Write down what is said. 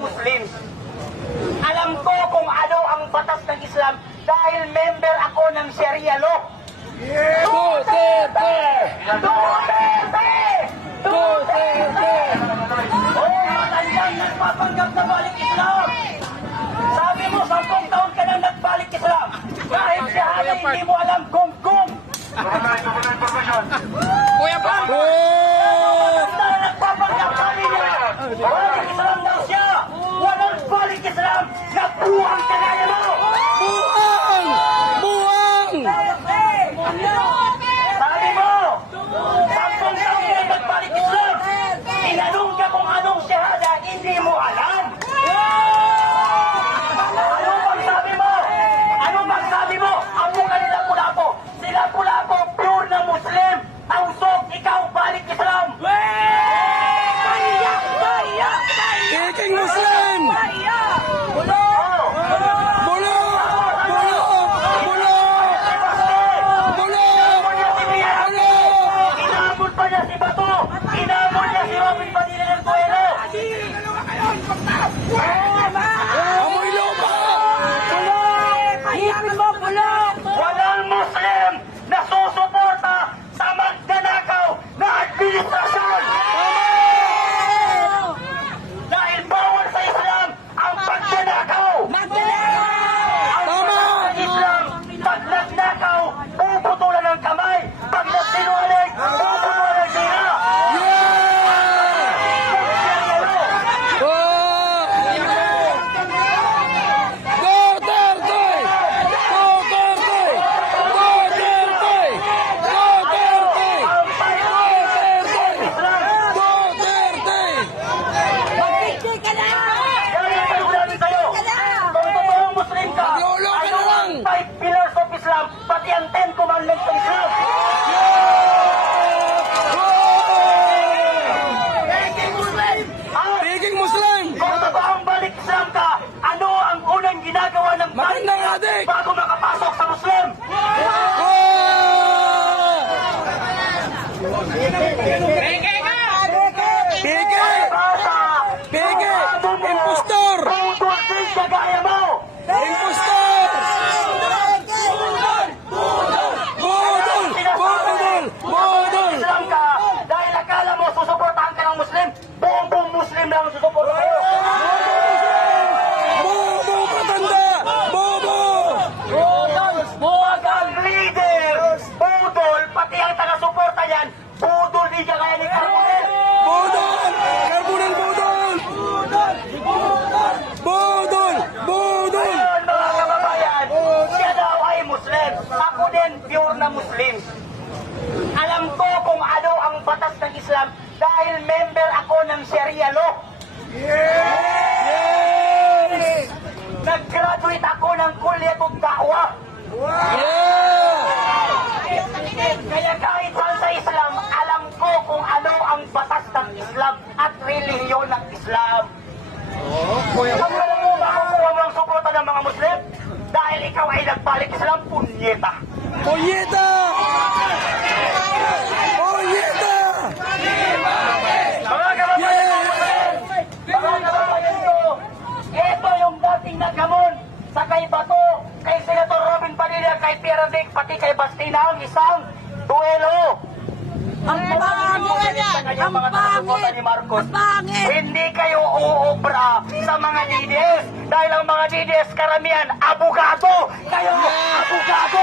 Muslim. Alam ko kung ano ang batas ng Islam dahil member ako ng Sharia law. Duterte! Duterte! Duterte! Oh, matandang nagpapanggap na balik Islam. Sabi mo, 10 taon ka nang nagbalik Islam. Kahit shahada, hindi mo alam kung. Kuya pa! Na nagpapanggap sabi niya, balik Islam daw siya. Walang balik Islam. Nabuhang kagaya mo. Buang! Buang! Sabi mo, 10 taon ka nang nagbalik Islam. Tinanong ka kung anong shahada, hindi mo alam. Ano bang sabi mo? Ano bang sabi mo? Amo ka nila Pulapo. Sila Pulapo, pure na Muslim. Ang sok, ikaw balik Islam. Peking Muslim! Bulo! Bulo! Bulo! Bulo! Bulo! Inamon pa niya si Bato! Inamon niya si Robin Padilla ng Duelo! Amoy lupa! Walang Muslim na susuporta sa magnanakaw na administrasyon! Dahil bawal sa Islam ang pagnanakaw! Ang bawal sa Islam, pag nagnakaw, puputulan ng kamay! Pag nagsinungaling, puputulan ng sira! Duterte! Duterte! Duterte! Duterte! Duterte! Kaya panuulanin sa'yo, kung totoong Muslim ka, Maglolo ka ano na lang. ang 5 pillars of Islam, pati ang 10 commandments ng Islam? Ah, Peking Muslim! kung totoong balik Islam ka, ano ang unang ginagawa ng Magandang adik! bago makapasok sa Muslim? Peke! Bata! Peke! Impostor! Tungkol din kagaya mo! Impostor! Budol! Budol! Budol! Islam ka dahil akala mo susuportahan ka ng Muslim, buong Muslim lang ang susuporta sa'yo. Bobo katanda! Bobo! Pag ang leader, budol, pati ang taga-suporta yan, budol di ka kaya ni Carbonel. Budol! Carbonel Budol! Budol! Budol! Ngayon mga kababayan, siya daw ay Muslim. Ako din, pure na Muslim. Alam ko kung ano ang batas ng Islam dahil member ako ng Sharia law. Nag-graduate ako ng Kulyatud Da'wa. Kaya kahit saan sa Islam, alam ko kung ano ang batas ng Islam at relihiyon ng Islam. Kung alam mo, makukuha mo ang suporta ng mga Muslim dahil ikaw ay nagbalik Islam, punyeta. Poyeta! Poyeta! Mga kababayan ko, mga kababayan ko, ito yung dating nagamon sa kay Bato, kay Senator Robin Padilla, kay Pierre Dick, pati kay Bastina, ang isang duelo. Ang pangit! Ang pangit! Ang pangit! Hindi kayo uubra sa mga DDS dahil ang mga DDS karamihan abogado. Kayo, abogado.